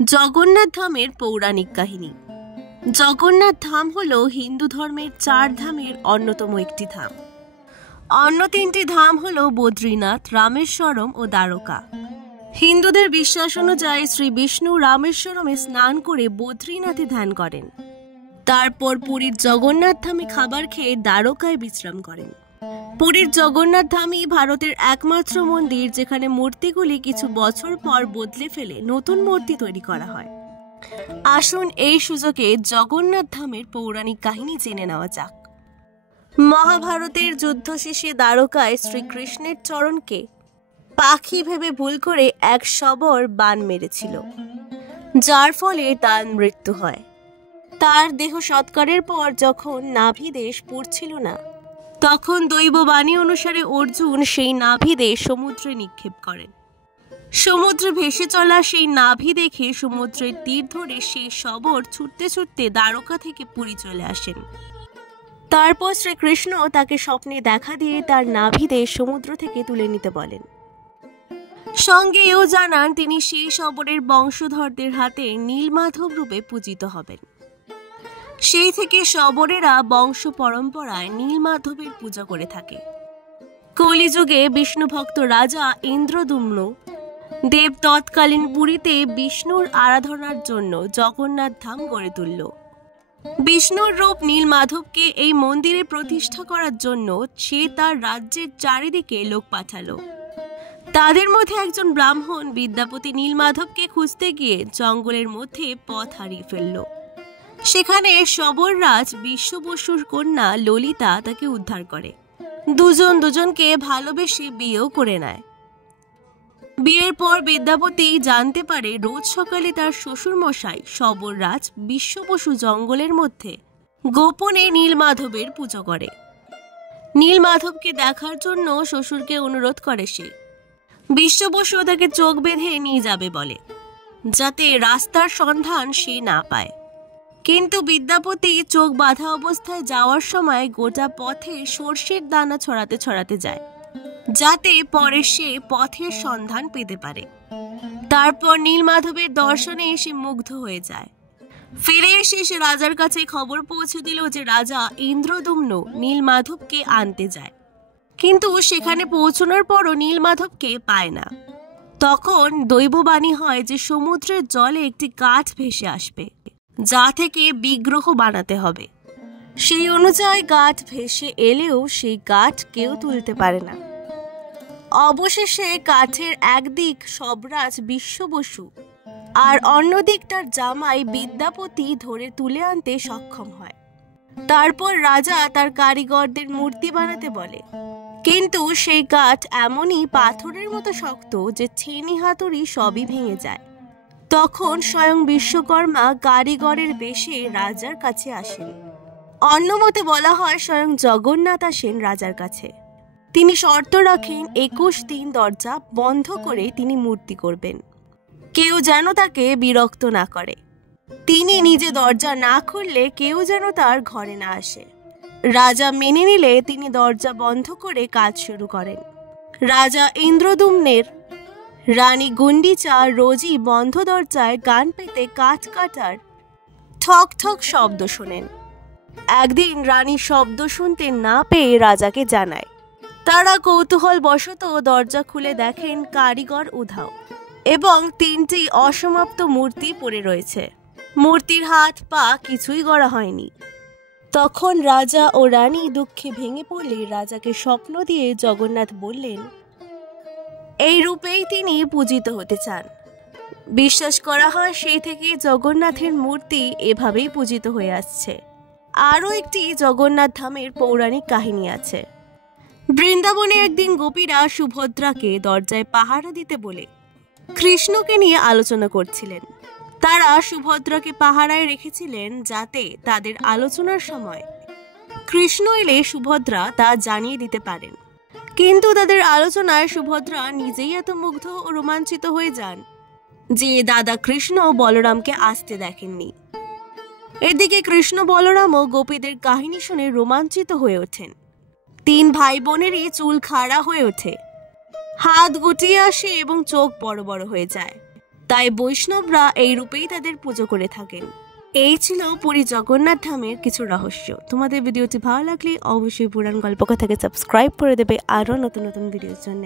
জগন্নাথ ধামের পৌরাণিক কাহিনী। জগন্নাথ ধাম হল হিন্দু ধর্মের 4 ধামের অন্যতম একটি ধাম। অন্য 3টি ধাম হল বদ্রীনাথ, রামেশ্বরম ও দ্বারকা। হিন্দুদের বিশ্বাস অনুযায়ী শ্রী বিষ্ণু রামেশ্বরমে স্নান করে বদ্রীনাথে ধ্যান করেন, তারপর পুরীর জগন্নাথ ধামে খাবার খেয়ে দ্বারকায় বিশ্রাম করেন। পুরীর জগন্নাথ ধামই ভারতের একমাত্র মন্দির যেখানে মূর্তিগুলি কিছু বছর পর বদলে ফেলে নতুন মূর্তি তৈরি করা হয়। আসুন এই সুযোগে জগন্নাথ ধামের পৌরাণিক কাহিনী জেনে নেওয়া যাক। মহাভারতের যুদ্ধ শেষে দ্বারকায় শ্রীকৃষ্ণের চরণকে পাখি ভেবে ভুল করে এক শবর বাণ মেরেছিল, যার ফলে তার মৃত্যু হয়। তার দেহ সৎকারের পর যখন নাভিদেশ পুড়ছিল না, তখন দৈববাণী অনুসারে অর্জুন সেই নাভিদেশ সমুদ্রে নিক্ষেপ করেন। সমুদ্রে ভেসে চলা সেই নাভি দেখে সমুদ্রের তীর ধরে সেই শবর ছুটতে ছুটতে দ্বারকা থেকে পুরী চলে আসেন। তারপর শ্রীকৃষ্ণ তাকে স্বপ্নে দেখা দিয়ে তার নাভিদেশ সমুদ্র থেকে তুলে নিতে বলেন। সঙ্গে এও জানান তিনি সেই শবরের বংশধরদের হাতে নীলমাধব রূপে পূজিত হবেন। সেই থেকে শবরেরা বংশ পরম্পরায় নীলমাধবের পূজা করে থাকে। কলিযুগে বিষ্ণু ভক্ত রাজা ইন্দ্রদুম্ন দেব তৎকালীন পুরীতে বিষ্ণুর আরাধনার জন্য জগন্নাথ ধাম গড়ে তুলল। বিষ্ণুর রূপ নীলমাধবকে এই মন্দিরে প্রতিষ্ঠা করার জন্য সে তার রাজ্যের চারিদিকে লোক পাঠালো। তাদের মধ্যে একজন ব্রাহ্মণ বিদ্যাপতি নীলমাধবকে খুঁজতে গিয়ে জঙ্গলের মধ্যে পথ হারিয়ে ফেলল। সেখানে শবররাজ বিশ্ব বসুর কন্যা ললিতা তাকে উদ্ধার করে। দুজন দুজনকে ভালোবেসে বিয়েও করে নেয়। বিয়ের পর বিদ্যাপতি জানতে পারে রোজ সকালে তার শ্বশুর মশাই শবররাজ বিশ্ব বসু জঙ্গলের মধ্যে গোপনে নীলমাধবের পুজো করে। নীলমাধবকে দেখার জন্য শ্বশুরকে অনুরোধ করে সে। বিশ্ব বসু তাকে চোখ বেঁধে নিয়ে যাবে বলে, যাতে রাস্তার সন্ধান সে না পায়। কিন্তু বিদ্যাপতি চোখ বাঁধা অবস্থায় যাওয়ার সময় গোটা পথে সর্ষের দানা ছড়াতে ছড়াতে যায়, যাতে পরে সে পথের সন্ধান পেতে পারে। তারপর নীলমাধবের দর্শনে এসে মুগ্ধ হয়ে যায়। ফিরে এসে সে রাজার কাছে খবর পৌঁছে দিল যে রাজা ইন্দ্রদুম্ন নীলমাধবকে আনতে যায়, কিন্তু সেখানে পৌঁছানোর পরও নীলমাধবকে পায় না। তখন দৈববাণী হয় যে সমুদ্রের জলে একটি কাঠ ভেসে আসবে, যা থেকে বিগ্রহ বানাতে হবে। সেই অনুযায়ী কাঠ ভেসে এলেও সেই কাঠ কেউ তুলতে পারে না। অবশেষে কাঠের একদিক শবরাজ বিশ্ব বসু আর অন্যদিক তার জামাই বিদ্যাপতি ধরে তুলে আনতে সক্ষম হয়। তারপর রাজা তার কারিগরদের মূর্তি বানাতে বলে, কিন্তু সেই কাঠ এমনই পাথরের মতো শক্ত যে ছেনি হাতুড়ি সবই ভেঙে যায়। তখন স্বয়ং বিশ্বকর্মা কারিগরের বেশে রাজার কাছে আসেন। অন্যমতে বলা হয় স্বয়ং জগন্নাথ আসেন রাজার কাছে। তিনি শর্ত রাখেন 21 দিন দরজা বন্ধ করে তিনি মূর্তি করবেন, কেউ যেন তাকে বিরক্ত না করে। তিনি নিজে দরজা না খুললে কেউ যেন তার ঘরে না আসে। রাজা মেনে নিলে তিনি দরজা বন্ধ করে কাজ শুরু করেন। রাজা ইন্দ্রদুম্নের রানী গুন্ডিচা রোজই বন্ধ দরজায় গান পেতে কাঠ কাটার ঠক ঠক শব্দ শোনেন। একদিন রানী শব্দ শুনতে না পেয়ে রাজাকে জানায়। তারা কৌতূহল বশত দরজা খুলে দেখেন কারিগর উধাও এবং 3টি অসমাপ্ত মূর্তি পড়ে রয়েছে। মূর্তির হাত পা কিছুই গড়া হয়নি। তখন রাজা ও রানী দুঃখে ভেঙে পড়লে রাজাকে স্বপ্ন দিয়ে জগন্নাথ বললেন, এই রূপেই তিনি পূজিত হতে চান। বিশ্বাস করা হয় সেই থেকে জগন্নাথের মূর্তি এভাবেই পূজিত হয়ে আসছে। আরও একটি জগন্নাথ ধামের পৌরাণিক কাহিনী আছে। বৃন্দাবনে একদিন গোপীরা সুভদ্রাকে দরজায় পাহারা দিতে বলে কৃষ্ণকে নিয়ে আলোচনা করছিলেন। তারা সুভদ্রাকে পাহারায় রেখেছিলেন যাতে তাদের আলোচনার সময় কৃষ্ণ এলে সুভদ্রা তা জানিয়ে দিতে পারেন। কিন্তু তাদের আলোচনায় সুভদ্রা নিজেই এত মুগ্ধ ও রোমাঞ্চিত হয়ে যান যে দাদা কৃষ্ণ বলরামকে আসতে দেখেননি। এদিকে কৃষ্ণ বলরামও গোপীদের কাহিনী শুনে রোমাঞ্চিত হয়ে ওঠেন। 3 ভাই বোনেরই চুল খাড়া হয়ে ওঠে, হাত গুটিয়ে আসে এবং চোখ বড় বড় হয়ে যায়। তাই বৈষ্ণবরা এই রূপেই তাদের পুজো করে থাকেন। এই ছিল পুরী জগন্নাথ ধামের কিছু রহস্য। তোমাদের ভিডিওটি ভালো লাগলে অবশ্যই পুরাণ গল্পকথাকে সাবস্ক্রাইব করে দেবে আরও নতুন নতুন ভিডিওর জন্য।